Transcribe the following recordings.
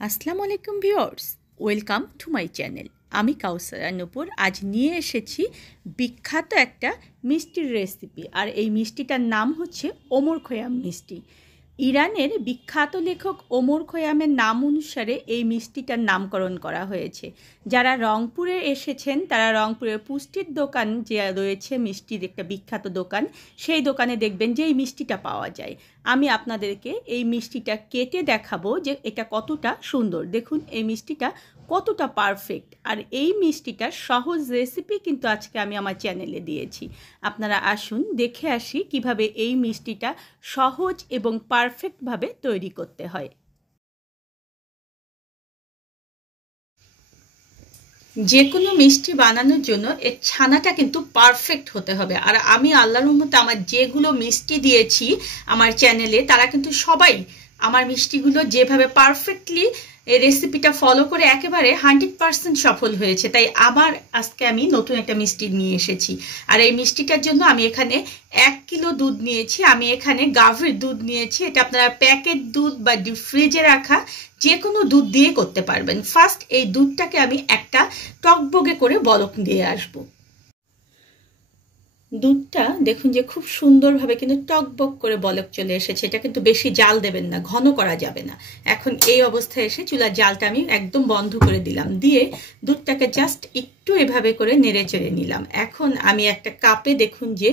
আসসালামু আলাইকুম viewers, welcome to my channel. আমি কাউসারা নূপুর আজ নিয়ে এসেছি বিখ্যাত একটা মিষ্টির রেসিপি। আর এই মিষ্টিটার নাম হচ্ছে ওমর খৈয়াম মিষ্টি। ইরানের বিখ্যাত লেখক ওমর খৈয়ামের নাম অনুসারে এই মিষ্টিটার নামকরণ করা হয়েছে। যারা রংপুরে এসেছেন তারা রংপুরের পুষ্টির দোকান যে রয়েছে, মিষ্টির একটা বিখ্যাত দোকান, সেই দোকানে দেখবেন যে এই মিষ্টিটা পাওয়া যায়। আমি আপনাদেরকে এই মিষ্টিটা কেটে দেখাবো যে এটা কতটা সুন্দর। দেখুন এই মিষ্টিটা কতটা পারফেক্ট। আর এই মিষ্টিটার সহজ রেসিপি কিন্তু আজকে আমি আমার চ্যানেলে দিয়েছি। আপনারা আসুন দেখে আসি কিভাবে এই মিষ্টিটা সহজ এবং পারফেক্টভাবে তৈরি করতে হয়। যে কোনো মিষ্টি বানানোর জন্য এর ছানাটা কিন্তু পারফেক্ট হতে হবে। আর আমি আল্লাহর রহমতে আমার যেগুলো মিষ্টি দিয়েছি আমার চ্যানেলে, তারা কিন্তু সবাই আমার মিষ্টিগুলো যেভাবে পারফেক্টলি এই রেসিপিটা ফলো করে একেবারে 100% সফল হয়েছে। তাই আবার আজকে আমি নতুন একটা মিষ্টি নিয়ে এসেছি। আর এই মিষ্টিটার জন্য আমি এখানে 1 কিলো দুধ নিয়েছি। আমি এখানে গাভীর দুধ নিয়েছি। এটা আপনারা প্যাকেট দুধ বা ডিপ ফ্রিজে রাখা যে কোনো দুধ দিয়ে করতে পারবেন। ফার্স্ট এই দুধটাকে আমি একটা টকবগে করে বলক দিয়ে আসবো। দুধটা দেখুন যে খুব সুন্দরভাবে কিন্তু টকবক করে বলক চলে এসেছে। এটা কিন্তু বেশি জাল দেবেন না, ঘন করা যাবে না। এখন এই অবস্থায় এসে চুলার জালটা আমি একদম বন্ধ করে দিলাম, দিয়ে দুধটাকে জাস্ট একটু এভাবে করে নেড়ে চেড়ে নিলাম। এখন আমি একটা কাপে দেখুন যে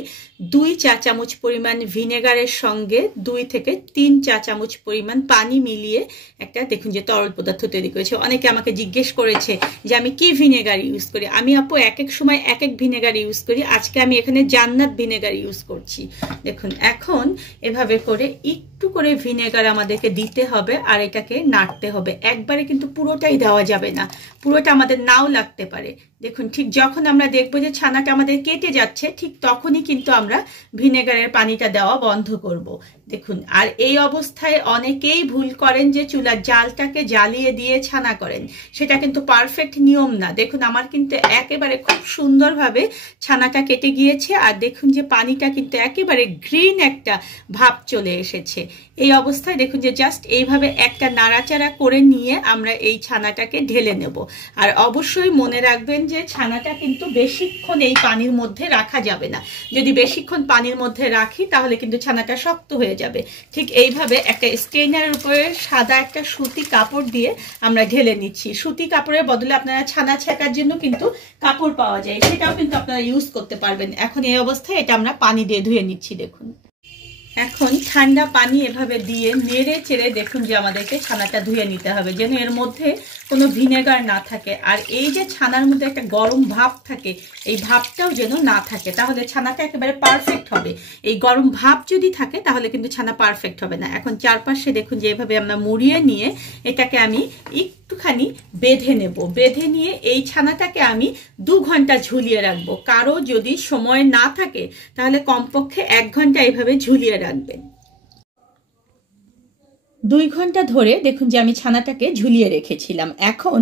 2 চা চামচ পরিমাণ ভিনেগারের সঙ্গে 2 থেকে 3 চা চামচ পরিমাণ পানি মিলিয়ে একটা দেখুন যে তরল পদার্থ তৈরি করেছে। অনেকে আমাকে জিজ্ঞেস করেছে যে আমি কি ভিনেগার ইউজ করি। আমি আপু এক এক সময় এক এক ভিনেগার ইউজ করি। আজকে আমি এখানে জান্নাত ভিনেগার ইউজ করছি। দেখুন এখন এভাবে করে একটু করে ভিনেগার আমাদেরকে দিতে হবে আর এটাকে নাড়তে হবে। একবারে কিন্তু পুরোটাই দেওয়া যাবে না, পুরোটা আমাদের নাও লাগতে পারে। দেখুন ঠিক যখন আমরা দেখবো যে ছানাটা আমাদের কেটে যাচ্ছে, ঠিক তখনই কিন্তু আমরা ভিনেগারের পানিটা দেওয়া বন্ধ করব। দেখুন, আর এই অবস্থায় অনেকেই ভুল করেন যে চুলার জালটাকে জ্বালিয়ে দিয়ে ছানা করেন। সেটা কিন্তু পারফেক্ট নিয়ম না। দেখুন আমার কিন্তু একেবারে খুব সুন্দরভাবে ছানাটা কেটে গিয়েছে। আর দেখুন যে পানিটা কিন্তু একেবারে গ্রিন একটা ভাব চলে এসেছে। এই অবস্থায় দেখুন যে জাস্ট এইভাবে একটা নাড়াচাড়া করে নিয়ে আমরা এই ছানাটাকে ঢেলে নেব। আর অবশ্যই মনে রাখবেন যে ছানাটা কিন্তু বেশিক্ষণ এই পানির মধ্যে রাখা যাবে না। যদি বেশিক্ষণ পানির মধ্যে রাখি তাহলে কিন্তু ছানাটা শক্ত হয়ে যাবে। ঠিক এইভাবে একটা স্টেইনারের উপরে সাদা একটা সুতি কাপড় দিয়ে আমরা ঢেলে নিচ্ছি। সুতি কাপড়ের বদলে আপনারা ছানা ছেঁকার জন্য কিন্তু কাপড় পাওয়া যায়, সেটাও কিন্তু আপনারা ইউজ করতে পারবেন। এখন এই অবস্থায় এটা আমরা পানি দিয়ে ধুয়ে নিচ্ছি। দেখুন এখন ঠান্ডা পানি এভাবে দিয়ে নেড়ে চেড়ে দেখুন যে আমাদেরকে ছানাটা ধুয়ে নিতে হবে, যেন এর মধ্যে কোনো ভিনেগার না থাকে। আর এই যে ছানার মধ্যে একটা গরম ভাব থাকে, এই ভাবটাও যেন না থাকে, তাহলে ছানাটা একেবারে পারফেক্ট হবে। এই গরম ভাব যদি থাকে তাহলে কিন্তু ছানা পারফেক্ট হবে না। এখন চারপাশে দেখুন যে এভাবে আমরা মুড়িয়ে নিয়ে এটাকে আমি একটুখানি বেঁধে নেব। বেঁধে নিয়ে এই ছানাটাকে আমি 2 ঘন্টা ঝুলিয়ে রাখবো। কারো যদি সময় না থাকে তাহলে কমপক্ষে 1 ঘন্টা এইভাবে ঝুলিয়ে রাখবেন। 2 ঘন্টা ধরে দেখুন যে আমি ছানাটাকে ঝুলিয়ে রেখেছিলাম। এখন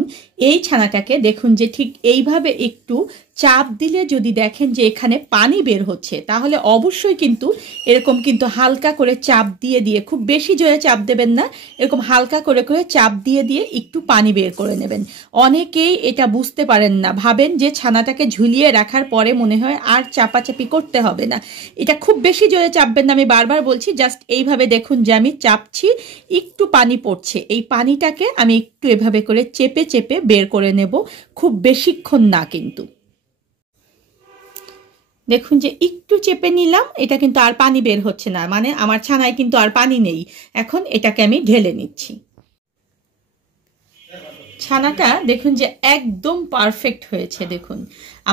এই ছানাটাকে দেখুন যে ঠিক এইভাবে একটু চাপ দিলে যদি দেখেন যে এখানে পানি বের হচ্ছে, তাহলে অবশ্যই কিন্তু এরকম কিন্তু হালকা করে চাপ দিয়ে দিয়ে, খুব বেশি জোরে চাপ দেবেন না, এরকম হালকা করে করে চাপ দিয়ে দিয়ে একটু পানি বের করে নেবেন। অনেকেই এটা বুঝতে পারেন না, ভাবেন যে ছানাটাকে ঝুলিয়ে রাখার পরে মনে হয় আর চাপাচাপি করতে হবে না। এটা খুব বেশি জোরে চাপবেন না, আমি বারবার বলছি। জাস্ট এইভাবে দেখুন যে আমি চাপছি, একটু পানি পড়ছে, এই পানিটাকে আমি একটু এভাবে করে চেপে চেপে বের করে নেব, খুব বেশিক্ষণ না কিন্তু। দেখুন যে একটু চেপে নিলাম, এটা কিন্তু আর পানি বের হচ্ছে না, মানে আমার ছানায় কিন্তু আর পানি নেই। এখন এটাকে আমি ঢেলে নিচ্ছি। ছানাটা দেখুন যে একদম পারফেক্ট হয়েছে। দেখুন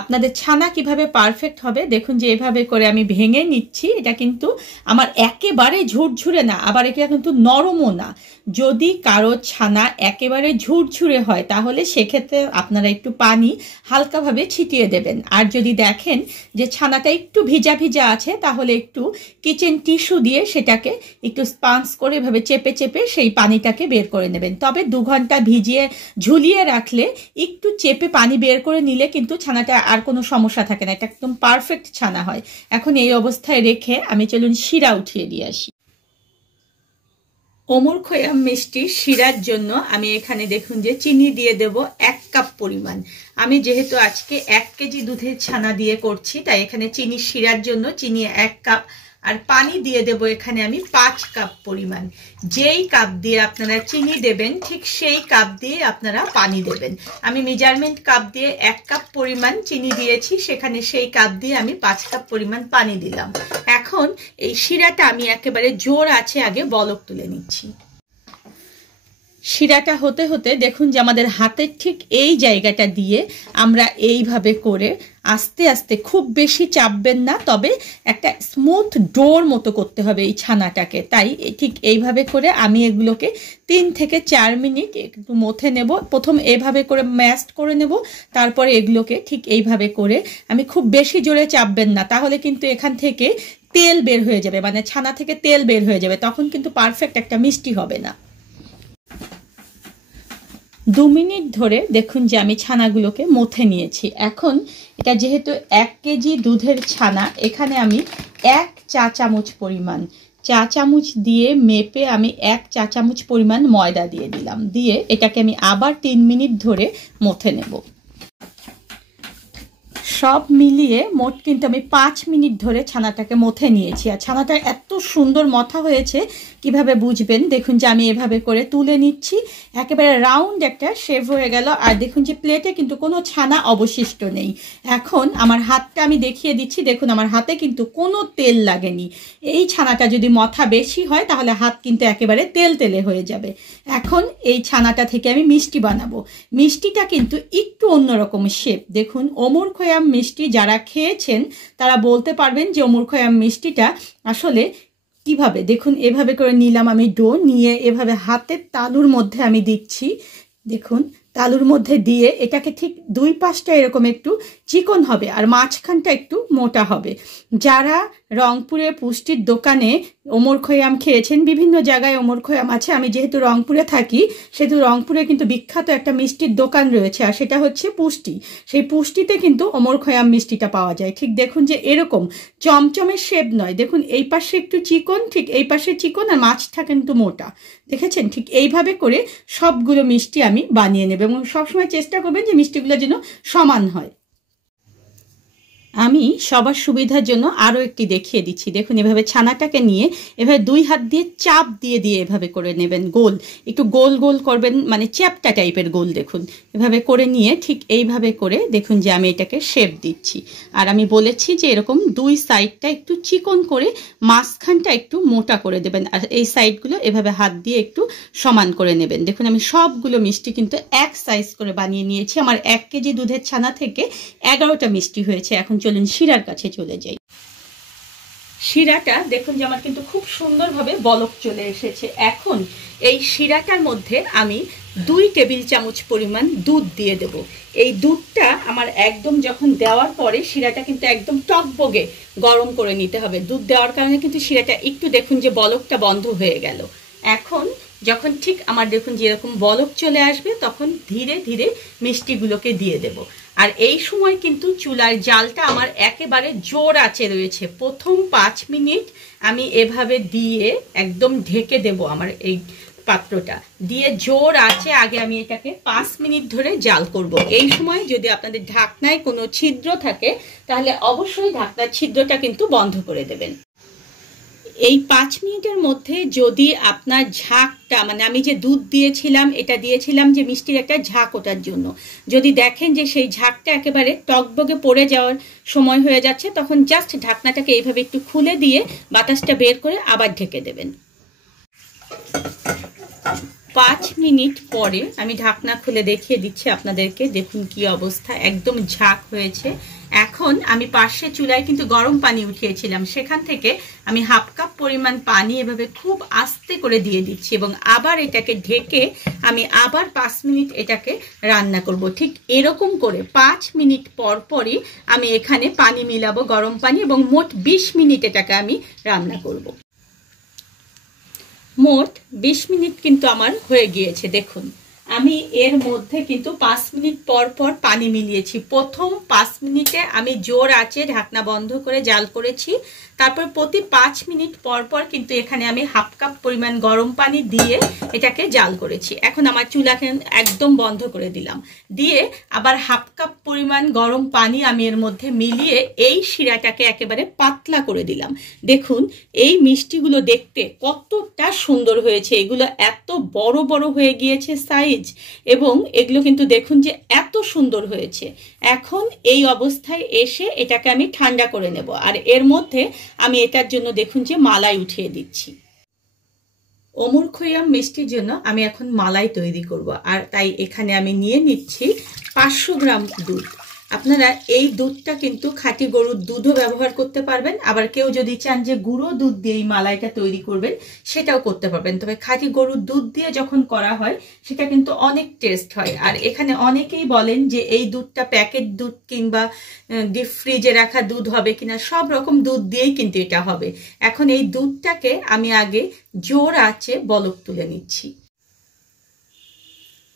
আপনাদের ছানা কিভাবে পারফেক্ট হবে, দেখুন যে এভাবে করে আমি ভেঙে নিচ্ছি। এটা কিন্তু আমার একেবারে ঝুরঝুরে না, আবার এটা কিন্তু নরমও না। যদি কারো ছানা একেবারে ঝুরঝুরে হয় তাহলে সেক্ষেত্রে আপনারা একটু পানি হালকাভাবে ছিটিয়ে দেবেন। আর যদি দেখেন যে ছানাটা একটু ভিজা ভিজা আছে তাহলে একটু কিচেন টিস্যু দিয়ে সেটাকে একটু স্পঞ্জ করে এভাবে চেপে চেপে সেই পানিটাকে বের করে নেবেন। তবে 2 ঘন্টা ভিজিয়ে ঝুলিয়ে রাখলে একটু চেপে পানি বের করে নিলে কিন্তু ছানাটা আর কোনো সমস্যা থাকে না, এটা একদম পারফেক্ট ছানা হয়। এখন এই অবস্থায় রেখে আমি চলুন শিরা উঠিয়ে দিয়ে আসি। ওমর খৈয়াম মিষ্টি শিরার জন্য আমি এখানে দেখুন যে চিনি দিয়ে দেব 1 কাপ পরিমাণ। আমি যেহেতু আজকে 1 কেজি দুধের ছানা দিয়ে করছি, তাই এখানে চিনি শিরার জন্য চিনি 1 কাপ, আর পানি দিয়ে দেব এখানে আমি 5 কাপ পরিমাণ। যেই কাপ দিয়ে আপনারা চিনি দেবেন ঠিক সেই কাপ দিয়ে আপনারা পানি দেবেন। আমি মেজারমেন্ট কাপ দিয়ে 1 কাপ পরিমাণ চিনি দিয়েছি, সেখানে সেই কাপ দিয়ে আমি 5 কাপ পরিমাণ পানি দিলাম। এখন এই শিরাটা আমি একেবারে জোর আছে আগে বলক তুলে নিচ্ছি। শিরাটা হতে হতে দেখুন যে আমাদের হাতের ঠিক এই জায়গাটা দিয়ে আমরা এইভাবে করে আস্তে আস্তে, খুব বেশি চাপবেন না, তবে একটা স্মুথ ডোর মতো করতে হবে এই ছানাটাকে। তাই ঠিক এইভাবে করে আমি এগুলোকে 3 থেকে 4 মিনিট একটু মথে নেব। প্রথম এইভাবে করে ম্যাশড করে নেব, তারপরে এগুলোকে ঠিক এইভাবে করে, আমি খুব বেশি জোরে চাপবেন না, তাহলে কিন্তু এখান থেকে তেল বের হয়ে যাবে, মানে ছানা থেকে তেল বের হয়ে যাবে, তখন কিন্তু পারফেক্ট একটা মিষ্টি হবে না। 2 মিনিট ধরে দেখুন যে আমি ছানাগুলোকে মথে নিয়েছি। এখন এটা যেহেতু 1 কেজি দুধের ছানা, এখানে আমি 1 চা চামচ পরিমাণ, চা চামচ দিয়ে মেপে আমি 1 চা চামচ পরিমাণ ময়দা দিয়ে দিলাম। দিয়ে এটাকে আমি আবার 3 মিনিট ধরে মথে নেব। সব মিলিয়ে মোট কিন্তু আমি 5 মিনিট ধরে ছানাটাকে মথে নিয়েছি। আর ছানাটা এত সুন্দর মথা হয়েছে, কিভাবে বুঝবেন দেখুন যে আমি এভাবে করে তুলে নিচ্ছি, একেবারে রাউন্ড একটা শেপ হয়ে গেল। আর দেখুন যে প্লেটে কিন্তু কোনো ছানা অবশিষ্ট নেই। এখন আমার হাতটা আমি দেখিয়ে দিচ্ছি, দেখুন আমার হাতে কিন্তু কোনো তেল লাগেনি। এই ছানাটা যদি মথা বেশি হয় তাহলে হাত কিন্তু একেবারে তেল তেলে হয়ে যাবে। এখন এই ছানাটা থেকে আমি মিষ্টি বানাবো। মিষ্টিটা কিন্তু একটু অন্যরকম শেপ। দেখুন ওমর খৈয়াম মিষ্টি যারা খেয়েছেন তারা বলতে পারবেন যে ওমর খৈয়াম মিষ্টিটা আসলে কিভাবে। দেখুন এভাবে করে নিলাম আমি ডো, নিয়ে এভাবে হাতের তালুর মধ্যে আমি দিচ্ছি। দেখুন তালুর মধ্যে দিয়ে এটাকে ঠিক 2 পাশটা এরকম একটু চিকন হবে আর মাঝখানটা একটু মোটা হবে। যারা রংপুরে পুষ্টির দোকানে ওমর খৈয়াম খেয়েছেন, বিভিন্ন জায়গায় ওমর খৈয়াম আছে, আমি যেহেতু রংপুরে থাকি সেহেতু রংপুরে কিন্তু বিখ্যাত একটা মিষ্টির দোকান রয়েছে, আর সেটা হচ্ছে পুষ্টি। সেই পুষ্টিতে কিন্তু ওমর খৈয়াম মিষ্টিটা পাওয়া যায়। ঠিক দেখুন যে এরকম চমচমের শেপ নয়, দেখুন এই পাশে একটু চিকন, ঠিক এই পাশে চিকন, আর মাছটা কিন্তু মোটা। দেখেছেন, ঠিক এইভাবে করে সবগুলো মিষ্টি আমি বানিয়ে নেব এবং সবসময় চেষ্টা করবেন যে মিষ্টিগুলো যেন সমান হয়। আমি সবার সুবিধার জন্য আরও একটি দেখিয়ে দিচ্ছি। দেখুন এভাবে ছানাটাকে নিয়ে এভাবে 2 হাত দিয়ে চাপ দিয়ে দিয়ে এভাবে করে নেবেন, গোল একটু গোল গোল করবেন, মানে চ্যাপটা টাইপের গোল। দেখুন এভাবে করে নিয়ে ঠিক এইভাবে করে দেখুন যে আমি এটাকে শেপ দিচ্ছি। আর আমি বলেছি যে এরকম 2 সাইডটা একটু চিকন করে, মাঝখানটা একটু মোটা করে দেবেন, আর এই সাইডগুলো এভাবে হাত দিয়ে একটু সমান করে নেবেন। দেখুন আমি সবগুলো মিষ্টি কিন্তু এক সাইজ করে বানিয়ে নিয়েছি। আমার 1 কেজি দুধের ছানা থেকে 11টা মিষ্টি হয়েছে। এখন চলুন শিরার কাছে চলে যাই। শিরাটা দেখুন যে আমার কিন্তু খুব সুন্দরভাবে বলক চলে এসেছে। এখন এই শিরাটার মধ্যে আমি 2 টেবিল চামচ পরিমাণ দুধ দিয়ে দেব। এই দুধটা আমার একদম যখন দেওয়ার পরে শিরাটা কিন্তু একদম টকবগে গরম করে নিতে হবে। দুধ দেওয়ার কারণে কিন্তু শিরাটা একটু দেখুন যে বলকটা বন্ধ হয়ে গেল। এখন যখন ঠিক আমার দেখুন যে এরকম বলক চলে আসবে, তখন ধীরে ধীরে মিষ্টিগুলোকে দিয়ে দেব। আর এই সময় কিন্তু চুলার জালটা আমার একেবারে জোর আঁচে রয়েছে। প্রথম 5 মিনিট আমি এভাবে দিয়ে একদম ঢেকে দেব। আমার এই পাত্রটা দিয়ে জোর আঁচে আগে আমি এটাকে 5 মিনিট ধরে জাল করব। এই সময় যদি আপনাদের ঢাকনায় কোনো ছিদ্র থাকে তাহলে অবশ্যই ঢাকনার ছিদ্রটা কিন্তু বন্ধ করে দেবেন। এই 5 মিনিটের মধ্যে যদি আপনার ঝাঁকটা, মানে আমি যে দুধ দিয়েছিলাম, এটা দিয়েছিলাম যে মিষ্টির একটা ঝাঁক ওঠার জন্য, যদি দেখেন যে সেই ঝাঁকটা একেবারে টকবগে পড়ে যাওয়ার সময় হয়ে যাচ্ছে, তখন জাস্ট ঢাকনাটাকে এইভাবে একটু খুলে দিয়ে বাতাসটা বের করে আবার ঢেকে দেবেন। 5 মিনিট পরে আমি ঢাকনা খুলে দেখিয়ে দিচ্ছি আপনাদেরকে। দেখুন কি অবস্থা, একদম ঝাঁক হয়েছে। এখন আমি পাশে চুলায় কিন্তু গরম পানি উঠিয়েছিলাম, সেখান থেকে আমি 1/2 কাপ পরিমাণ পানি এভাবে খুব আস্তে করে দিয়ে দিচ্ছি এবং আবার এটাকে ঢেকে আমি আবার 5 মিনিট এটাকে রান্না করব। ঠিক এরকম করে 5 মিনিট পর পরই আমি এখানে পানি মিলাবো, গরম পানি, এবং মোট 20 মিনিট এটাকে আমি রান্না করব। মোট 20 মিনিট কিন্তু আমার হয়ে গিয়েছে। দেখুন আমি এর মধ্যে কিন্তু 5 মিনিট পর পর পানি মিলিয়েছি। প্রথম 5 মিনিটে আমি জোর আঁচে ঢাকনা বন্ধ করে জাল করেছি, তারপর প্রতি 5 মিনিট পর পর কিন্তু এখানে আমি হাফ কাপ পরিমাণ গরম পানি দিয়ে এটাকে জাল করেছি। এখন আমার চুলাকে একদম বন্ধ করে দিলাম, দিয়ে আবার হাফ কাপ পরিমাণ গরম পানি আমি এর মধ্যে মিলিয়ে এই শিরাটাকে একেবারে পাতলা করে দিলাম। দেখুন এই মিষ্টিগুলো দেখতে কতটা সুন্দর হয়েছে, এগুলো এত বড় বড় হয়ে গিয়েছে সাইজ, এবং এগুলো কিন্তু দেখুন যে এত সুন্দর হয়েছে। এখন এই অবস্থায় এসে এটাকে আমি ঠান্ডা করে নেব, আর এর মধ্যে আমি এটার জন্য দেখুন যে মালাই উঠিয়ে দিচ্ছি। ওমর খৈয়াম মিষ্টির জন্য আমি এখন মালাই তৈরি করব, আর তাই এখানে আমি নিয়ে নিচ্ছি 500 গ্রাম দুধ। আপনারা এই দুধটা কিন্তু খাঁটি গরুর দুধও ব্যবহার করতে পারবেন, আবার কেউ যদি চান যে গুঁড়ো দুধ দিয়ে এই মালাইটা তৈরি করবেন সেটাও করতে পারবেন। তবে খাঁটি গরুর দুধ দিয়ে যখন করা হয় সেটা কিন্তু অনেক টেস্ট হয়। আর এখানে অনেকেই বলেন যে এই দুধটা প্যাকেট দুধ কিংবা ডিপ ফ্রিজে রাখা দুধ হবে কিনা, সব রকম দুধ দিয়েই কিন্তু এটা হবে। এখন এই দুধটাকে আমি আগে জোর আঁচে বলক তুলে নিচ্ছি।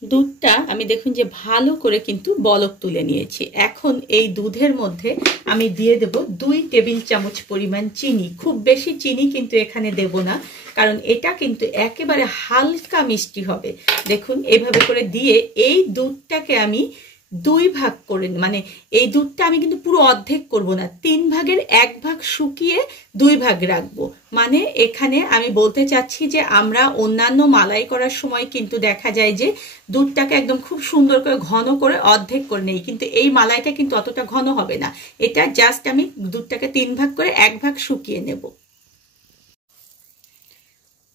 দুধটা আমি দেখুন যে ভালো করে কিন্তু বলক তুলে নিয়েছি। এখন এই দুধের মধ্যে আমি দিয়ে দেব 2 টেবিল চামচ পরিমাণ চিনি। খুব বেশি চিনি কিন্তু এখানে দেব না, কারণ এটা কিন্তু একেবারে হালকা মিষ্টি হবে। দেখুন এভাবে করে দিয়ে এই দুধটাকে আমি 2 ভাগ করে, মানে এই দুধটা আমি কিন্তু পুরো অর্ধেক করব না, 3 ভাগের 1 ভাগ শুকিয়ে 2 ভাগ রাখবো। মানে এখানে আমি বলতে চাচ্ছি যে আমরা অন্যান্য মালাই করার সময় কিন্তু দেখা যায় যে দুধটাকে একদম খুব সুন্দর করে ঘন করে অর্ধেক করে নেই, কিন্তু এই মালাইটা কিন্তু অতটা ঘন হবে না। এটা জাস্ট আমি দুধটাকে 3 ভাগ করে 1 ভাগ শুকিয়ে নেব।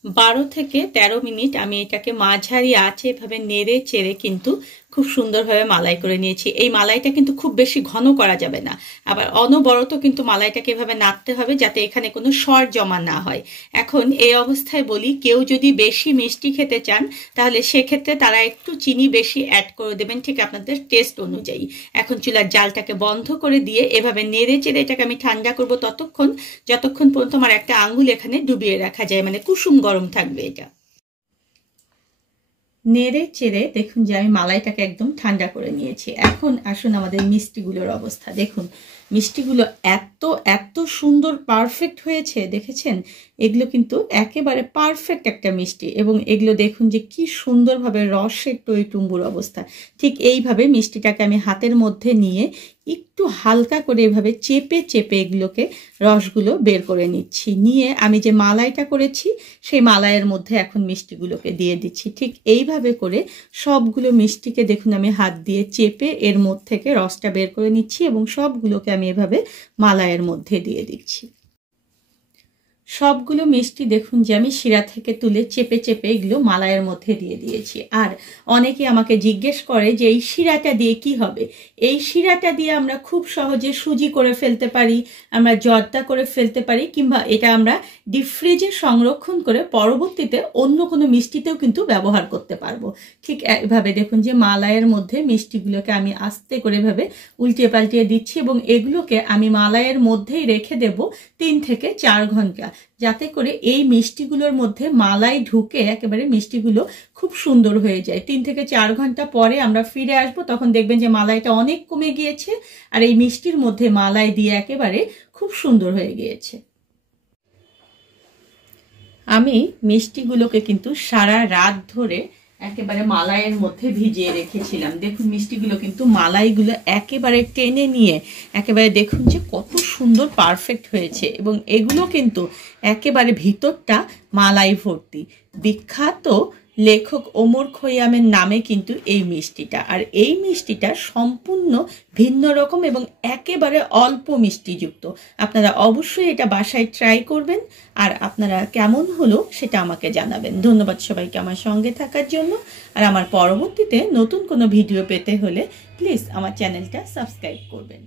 12 থেকে 13 মিনিট আমি এটাকে মাঝারি আঁচে এভাবে নেড়ে চেড়ে কিন্তু খুব সুন্দরভাবে মালাই করে নিয়েছি। এই মালাইটা কিন্তু খুব বেশি ঘন করা যাবে না, আবার অনবরত কিন্তু মালাইটাকে এভাবে নাড়তে হবে যাতে এখানে কোনো সর জমা না হয়। এখন এই অবস্থায় বলি, কেউ যদি বেশি মিষ্টি খেতে চান তাহলে সেক্ষেত্রে তারা একটু চিনি বেশি অ্যাড করে দেবেন, ঠিক আপনাদের টেস্ট অনুযায়ী। এখন চুলার জালটাকে বন্ধ করে দিয়ে এভাবে নেড়ে চেড়ে এটাকে আমি ঠান্ডা করব যতক্ষণ পর্যন্ত আমার একটা আঙ্গুল এখানে ডুবিয়ে রাখা যায়, মানে কুসুম গরম থাকবে এটা। নেড়ে চেড়ে দেখুন যে আমি মালাইটাকে একদম ঠান্ডা করে নিয়েছি। এখন আসুন আমাদের মিষ্টিগুলোর অবস্থা দেখুন। মিষ্টিগুলো এত এত সুন্দর পারফেক্ট হয়েছে, দেখেছেন? এগুলো কিন্তু একেবারে পারফেক্ট একটা মিষ্টি, এবং এগুলো দেখুন যে কি সুন্দরভাবে রসের টইটুম্বুর অবস্থা। ঠিক এইভাবে মিষ্টিটাকে আমি হাতের মধ্যে নিয়ে একটু হালকা করে এভাবে চেপে চেপে এগুলোকে রসগুলো বের করে নিচ্ছি। নিয়ে আমি যে মালাইটা করেছি সেই মালাইয়ের মধ্যে এখন মিষ্টিগুলোকে দিয়ে দিচ্ছি। ঠিক এইভাবে করে সবগুলো মিষ্টিকে দেখুন আমি হাত দিয়ে চেপে এর মধ্যে থেকে রসটা বের করে নিচ্ছি, এবং সবগুলোকে আমি এভাবে মালাইয়ের মধ্যে দিয়ে দিচ্ছি। সবগুলো মিষ্টি দেখুন যে আমি শিরা থেকে তুলে চেপে চেপে এগুলো মালাইয়ের মধ্যে দিয়ে দিয়েছি। আর অনেকে আমাকে জিজ্ঞেস করে যে এই শিরাটা দিয়ে কি হবে। এই শিরাটা দিয়ে আমরা খুব সহজে সুজি করে ফেলতে পারি, আমরা জর্দা করে ফেলতে পারি, কিংবা এটা আমরা ডিপ ফ্রিজে সংরক্ষণ করে পরবর্তীতে অন্য কোনো মিষ্টিতেও কিন্তু ব্যবহার করতে পারবো। ঠিক এভাবে দেখুন যে মালাইয়ের মধ্যে মিষ্টিগুলোকে আমি আস্তে করে এভাবে উল্টিয়ে পাল্টিয়ে দিচ্ছি, এবং এগুলোকে আমি মালাইয়ের মধ্যেই রেখে দেব 3 থেকে 4 ঘন্টা, যাতে করে এই মিষ্টিগুলোর মধ্যে মালাই ঢুকে একেবারে মিষ্টিগুলো খুব সুন্দর হয়ে যায়। 3 থেকে 4 ঘন্টা পরে আমরা ফিরে আসবো, তখন দেখবেন যে মালাইটা অনেক কমে গিয়েছে আর এই মিষ্টির মধ্যে মালাই দিয়ে একেবারে খুব সুন্দর হয়ে গিয়েছে। আমি মিষ্টিগুলোকে কিন্তু সারা রাত ধরে একেবারে মালাইয়ের মধ্যে ভিজিয়ে রেখেছিলাম। দেখুন মিষ্টিগুলো কিন্তু মালাইগুলো একেবারে টেনে নিয়ে একেবারে দেখুন যে কত সুন্দর পারফেক্ট হয়েছে, এবং এগুলো কিন্তু একেবারে ভিতরটা মালাই ভর্তি। বিখ্যাত লেখক ওমর খৈয়ামের নামে কিন্তু এই মিষ্টিটা, আর এই মিষ্টিটা সম্পূর্ণ ভিন্ন রকম এবং একেবারে অল্প মিষ্টিযুক্ত। আপনারা অবশ্যই এটা বাসায় ট্রাই করবেন, আর আপনারা কেমন হলো সেটা আমাকে জানাবেন। ধন্যবাদ সবাইকে আমার সঙ্গে থাকার জন্য, আর আমার পরবর্তীতে নতুন কোনো ভিডিও পেতে হলে প্লিজ আমার চ্যানেলটা সাবস্ক্রাইব করবেন।